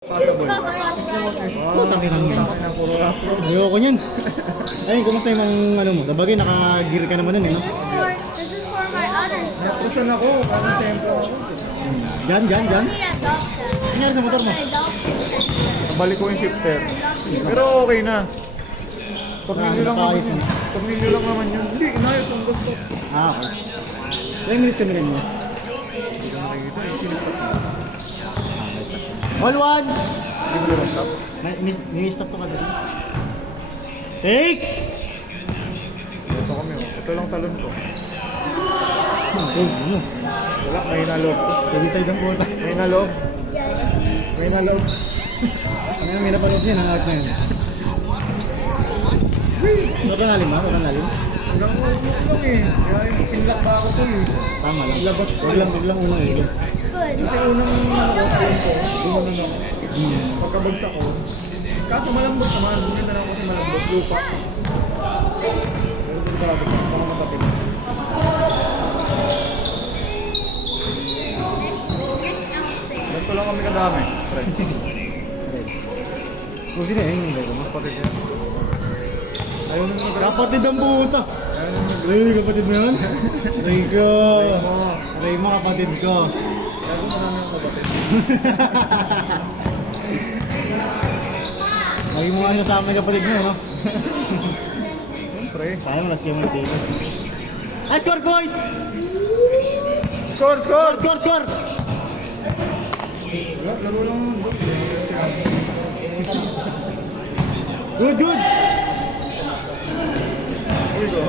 Putang ina mo. Ayoko niyan. Ayun, kumusta yung ano mo? Sabagay, naka-gear ka naman nun eh, no? This is for my other son. Gusto na ako, parang siyempre ako. Dyan. He adopted. Ano nangyari sa motor mo? Nabalik ko yung shifter. Pero okay na. Tornilyo lang naman yun. Tornilyo lang naman yun. Hindi, inayos ang gusto. Ah, okay. Ilang minutes kami rin mo? Hindi ko nakikita eh. Sinistop na. All one! Hindi ko stop. Ni-stop ko ka doon. Take! Ito kami oh. Ito lang talon ko. Ano? Wala, may naloob ko. Pwede side ang puta. May naloob. May naloob. Ano yung minapanood niya? Ang art na yun. Sobrang lalim ba? Sobrang lalim? Hanggang ulo lang eh. Kaya yung pinlock ba ako to eh. Tama lang. Labas ko. Biglang unang ilo. Good. Kasi unang talon ko. Gumanon ako. Pagkabagsak ko. Kaso malambot naman. Bumita na ako kasi malambot. Lupa. Pero sigurado ko. Parang matapin. Ganito lang kami kadami. Pre. Kung sino yun yung bago mo? Kapatid yan. Ayaw nung nag- Kapatid ang puta! Ayaw nung nag- Ay, kapatid mo yun? Aray ko! mo. Aray mo, kapatid ko! Ayaw mo namin ang kapatid. Lagi mo nga sinasama yung kapatid mo, no? Siyempre. Kaya mo, lasya mo yung table. Ay, score, boys! Score! Score! Score! Wala, laro lang. Good! Uy, go.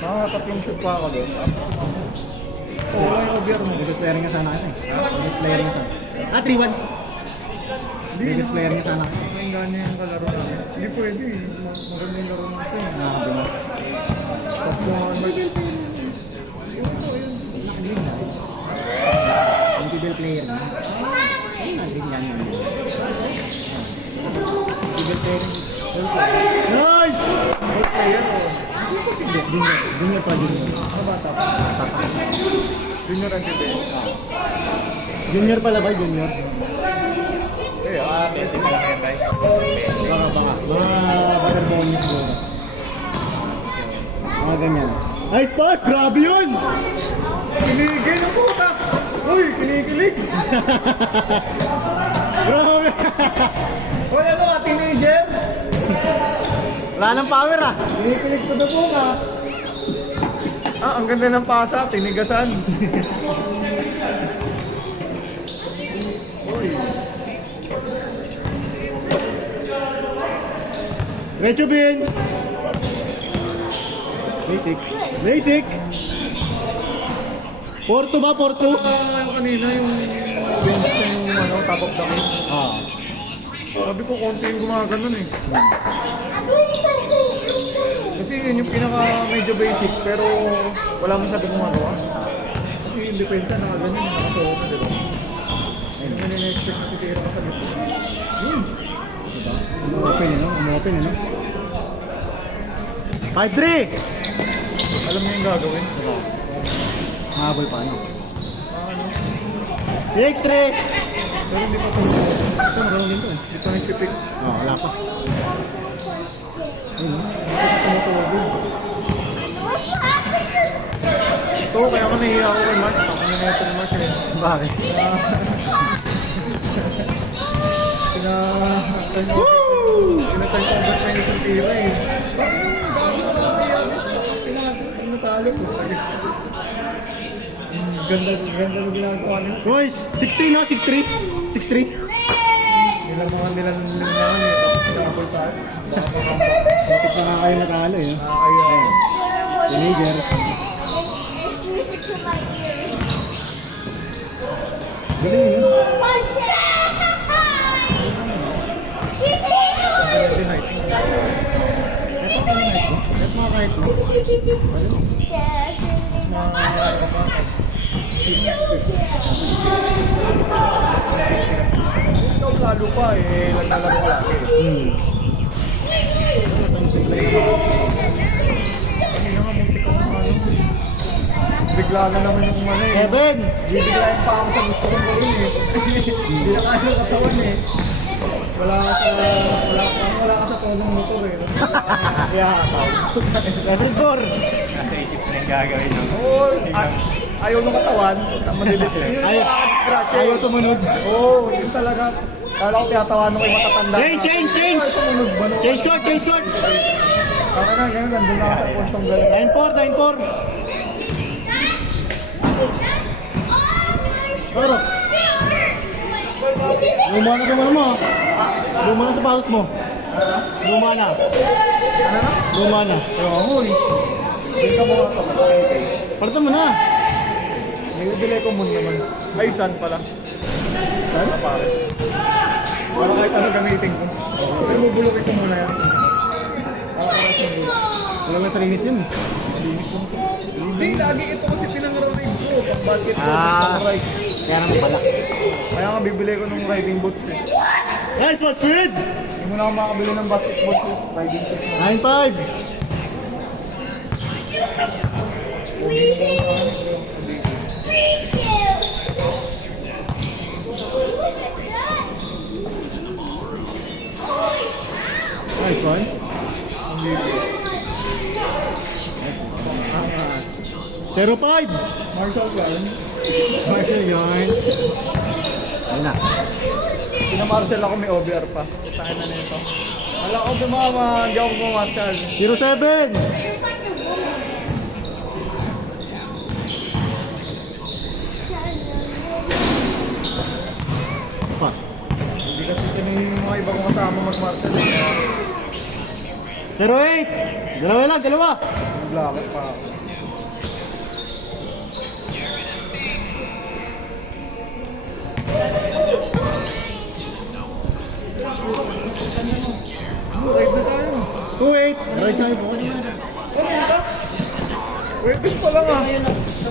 Nakakatatlong shoot pa ako doon. Oo, wala yung OBR mo. Biggest player nga sana kita eh. Biggest player nga sana. Ah, 3-1. Biggest player nga sana. Ang ganyan yung kalaro namin. Hindi pwede eh. Maganda yung laro natin. Nakakabino. Multi-ball player na. Ayun na, din yan. Multi-ball player. Nice! Good player o. Junior pa, junior. Ano bata pa? Junior ang tipe. Junior pala ba, junior? Eh, pwede na lang yan, guys. Baka. Mga bonus ko. Mga ganyan. Nice pass! Grabe yun! Kinigil ang puta! Uy, kinikilig! Grabe! Uy, ano ka, teenager? Wala ng power ah! Kinikilig ko na po ka. Ah, ang ganda ng pasa, tinigasan. Uy, Medyo bin! Basic! Porto ba? Porto? yung kanina yung bench na yung ano, top of the kit. Ah. Sabi ko, konti yung gumaganon eh. Kasi yun yung pinaka medyo basic, pero wala mo sabi gumagawa. Kasi yung depensa nakaganon, nakasuot na, diba? Ayun yung in-expect na si Tira ka sa dito. Umopen yun, no? Umopen yun, no? 5-3! Alam niya yung gagawin. Mahabol pa, no? Ano? 6-3! Pero hindi pa tuloy. Ito, marunong din to eh. Hindi pa nagpipick. Oh, wala pa. Ayun, no? Tumutulog yun. Ito, kaya ako nahiya ako kay Mark. Ako na ito ni Mark eh. Bakit? Pinatay ko agad na isang tira eh. Natalo ko. Ganda ng ginagawa niyo. Boys, 6-3 no? 6-3? 6-3? Nilamangan nila ng limangan eh. Tapos pinakabol tayo. Kapit na nga kayo natalo eh. no? Ayun. Teenager. Music to my ears. Galing yun. Every night. Kahit mga kahit mo. Ikaw lalo pa eh. Naglalaro ka lagi. Kanina nga muntik ako ano. bibigla na naman yung ano eh. 7. Bibiglayin pa ako sa gusto kong gawin eh. Hindi na kaya ng katawan eh. Wala ka sa tonong motor eh. Kaya ako. 7-4. Nasa isip ko na yung gagawin no? Oo, ayaw ng katawan. Madilis eh. Ayaw sumunod. Oo, yun talaga. Kala ko tiyatawanan ko yung matatanda. Change. Ay, sumunod ba no? Change court. Kaya na, ganun, nandun na ako sa puntong gano'n. 9-4. Pero, luma na naman mo. Luma na sa palos mo. Luma na. Ano na? Luma na. Ayaw mo eh. Hindi ka mga kapatid. Parto mo na. Nilibili ko muna naman. Ay, saan pala? Saan? Pares. Para kahit ano gamitin ko. Ay, bubulukin ko muna yan. Para pares ng bulo. Wala na sa linis yun. Hindi, lagi ito kasi pinangaraw rin ko. Pang basketball, Ah. pang ride. Kaya naman pala. Kaya nga bibili ko ng riding boots eh. Nice one, Spirit! Hindi mo na ako makabili ng basketball shoes, riding shoes na. 9-5. Nice one. Angas. 0-5. Marshall Plan. Marshall yun. Ayun na. Pinamarcel ako, may OBR pa. Itahin na nito. Wala ko dumama, hindi ako pumamarcel. 0-7. Pa. Hindi kasi sinay yung mga ibang kasama mag-marcel. 0-8. Dalawa lang, dalawa. Blacket pa ako. Ride na tayo. 2-8. Right side. Oh, bukas. Webis pa lang ah.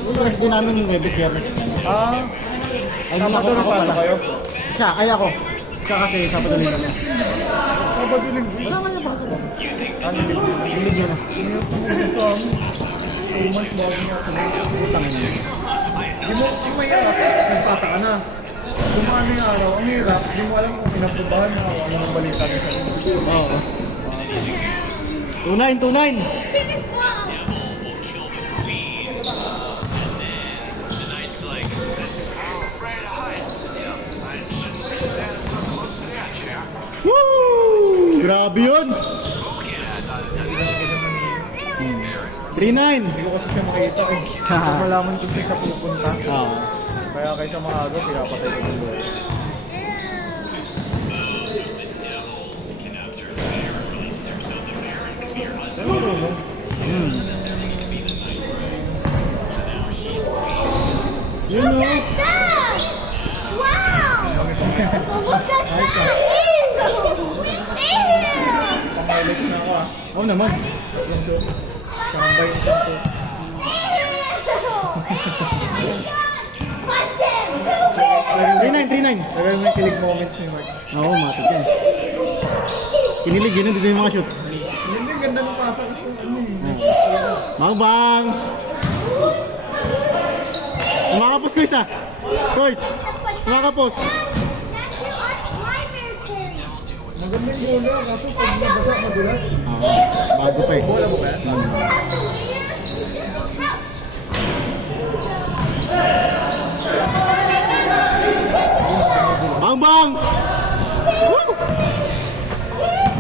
Bukas din namin yung webis biyernes. Ah, Ay, Sabado na pasa kayo? Siya, kaya ko. Siya kasi Sabado na lang. Sabado linggo. Wala ka na pasok. Ano linggo? Bilig yun na. Ingat mo yung sa amin. 2 months bago niya ako. Utang na. Di mo, di may hirap. Nagpasa ka na. Dumaan na yung araw. Ang hirap. Di mo alam kung pinaprobahan mo. Ano nang balita niya sa iyo. Oo. 2-9. Woo! Grabe yun! 3-9. Hindi ko kasi siya makita eh. Hindi ko malaman kung siya pupunta. Oo. Kaya kaysa maaga, pinapatay ko ng buhay. Ano marunong? Yun o. Pang-highlights na ako ah. Oo naman. Tatlong show. Kambay isang to. 3-9. Lagay mo yung kilig moments ni Mark. Oo, matik yan. Kinilig yun, dito yung mga shoot. Hindi, ganda ng pasa kasi ano eh. Bang! Umakapos ko isa. Koys, umakapos. Maganda yung bola, kaso pag nabasa madulas. Oo, bago pa eh. Bola mo ba? Bang! Woo!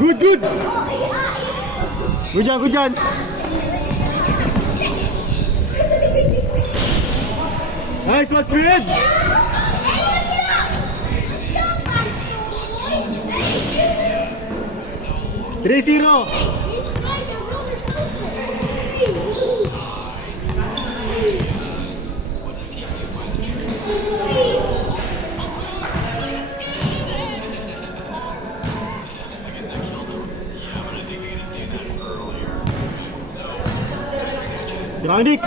Good! Good dyan! Nice one, Spirit! Three 0. Grounded!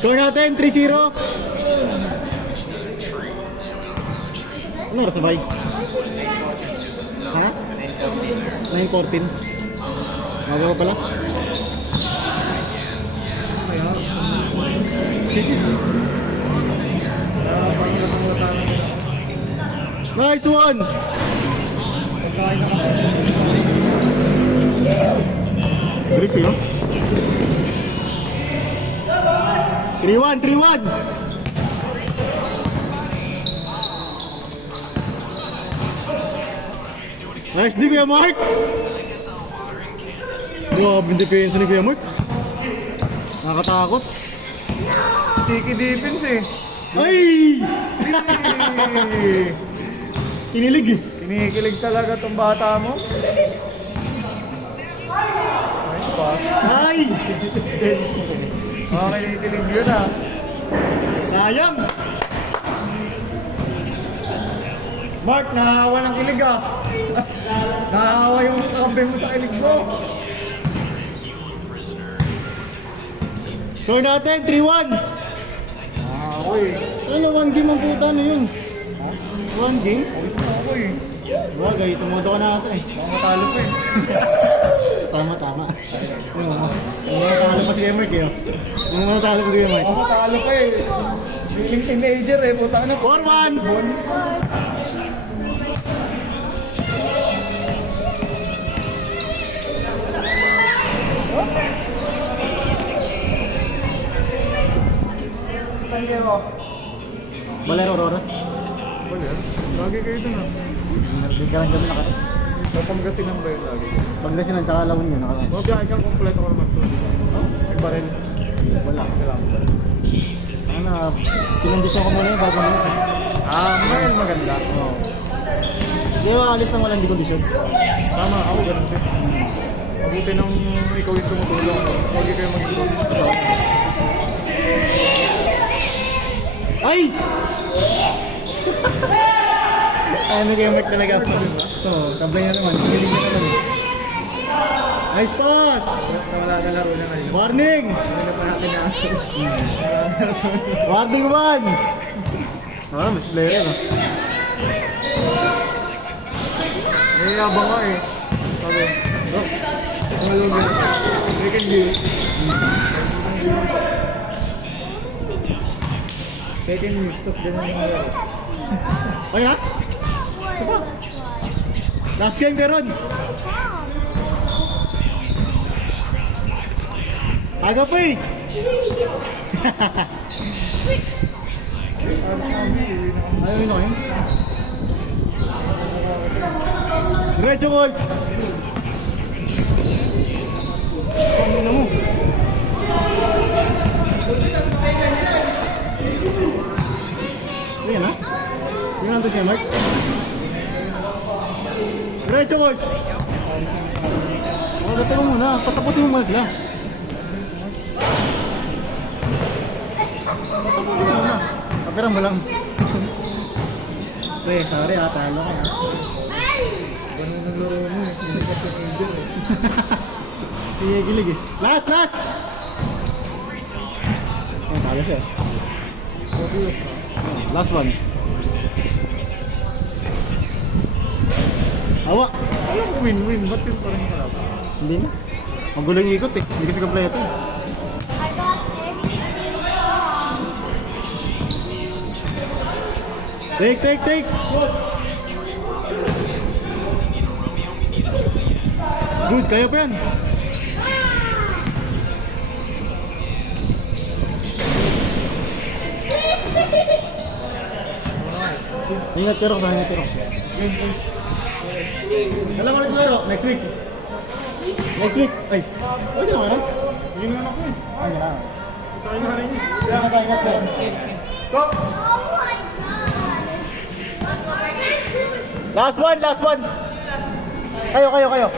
Score natin, 3-0. Anong kasabay? 9:14. Magawa pala. Sige. Nice one! Bilis yun. 3-1, 3-1! Nice di Kuya Mark! Grabe yung depensa ni Kuya Mark. Nakakatakot. Sticky defense eh. Ay! Kinilig eh. Kinikilig talaga tong bata mo. Nice pass. Ay! Kinikilig yun ah. Sayang! Mark, nahahawa ng kilig ah. Nahahawa yung kampe mo sa kilig mo. Score natin, 3-1! Ako eh. Ano, 1 game ang puta na yun? 1 game? Pawis na ako eh. Bagay, tumuto ka na ata eh. Baka matalo ko eh. Tama, tama. Yung matalo pa si Kuya Mark eh. Yung matalo pa si Kuya Mark. Baka matalo ko eh. Feeling teenager eh. Puta na. 4-1! Balero, Aurora. Wala. Lagi kayo dun ah. Bigyan kami nakatas. Papangasinan ba yun lagi? Pagdasinan, tsaka lawin yun. Nakatas. Huwag yan, isang kompleto ko naman to. May baril. Wala. Kailangan. Ano, kinondisyon ko muna yung bago mo. Ngayon maganda. Oo. Hindi mo alis nang walang di kondisyon. Tama, ako ganun siya. Mabuti nang ikaw yung tumutulong. Huwag kayo mag-ipon. Ay! Ay, may Kuya Mark talaga. Ito, tablay na naman. Galing na naman. Nice pass! Wala na laro na ngayon. Warning! Hindi na pa natin aso. Warning 1! Mas player no? May yabang nga eh. Sabi, malugin. They can use. Second use, tapos ganyan yung laro. Okay na? Last game Peron! Aga pa eh! Ayaw yun ako yun? Diretso boys! Ang ina mo! Ayan ha? Yung nandun siya Mark? Diretso boys! Gatulong mo na, patapusin mo muna sila. Patapusin mo na. Kapirang mo lang. Pre, sorry ha, talo ka ha. Ganun ang laro mo eh. Hindi ka teenager eh. Kilig eh. Last, last! Ayan, talo siya. Last one. Awa! Alam ko win-win, ba't yun pa rin kalap? Hindi na. Magulo yung ikot eh. Hindi kasi kompleto eh. I got it. Take! Good, kaya pa yan. Ingat pero, ingat pero. Alam ko ulit laro, next week. Next week. Ay, okay na. Hindi naman ako eh. Ay, na. Tayo na rin. Kaya ingat pero. Go! Oh my god. Last one. Kayo.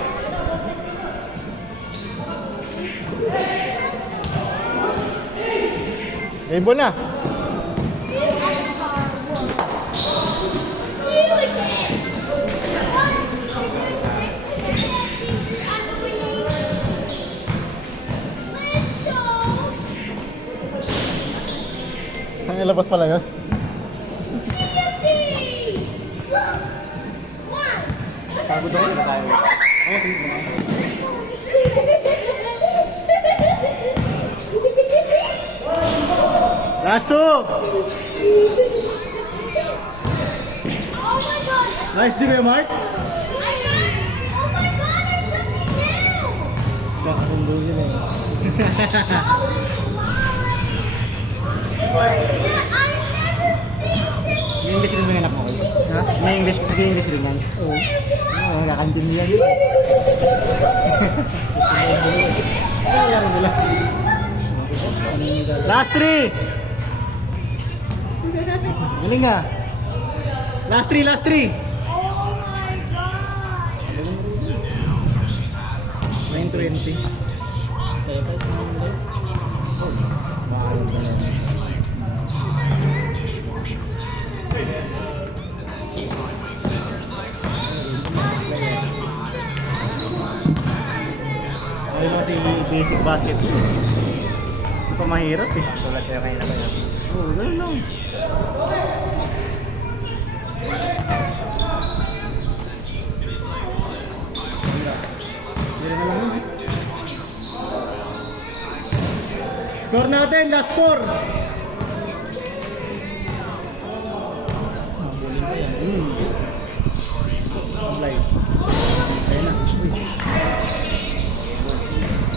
Game ball na. Ang ilabas pala yun. One. Pagod ako na tayo. Oo, sige. Last two! Oh my god! Nice di ba, Mark? Oh my god, there's something new! Nakasundo yun eh. Oh my! I've never seen this! May English rin ba yung anak mo? Ha? May English rin yan? Oo. Oo, nakakantin niya yun. Ano laro nila? Last three! Galing nga. Last three, last three! Oh my god! 9:20. Ayun kasi basic basketball. Hindi pa mahirap eh. Tulad siya kayo na ba yan? Oo, ganun lang. Score natin, last score! Live. Ayun na.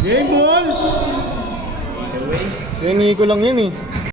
Game ball! Hingi ko lang yun eh.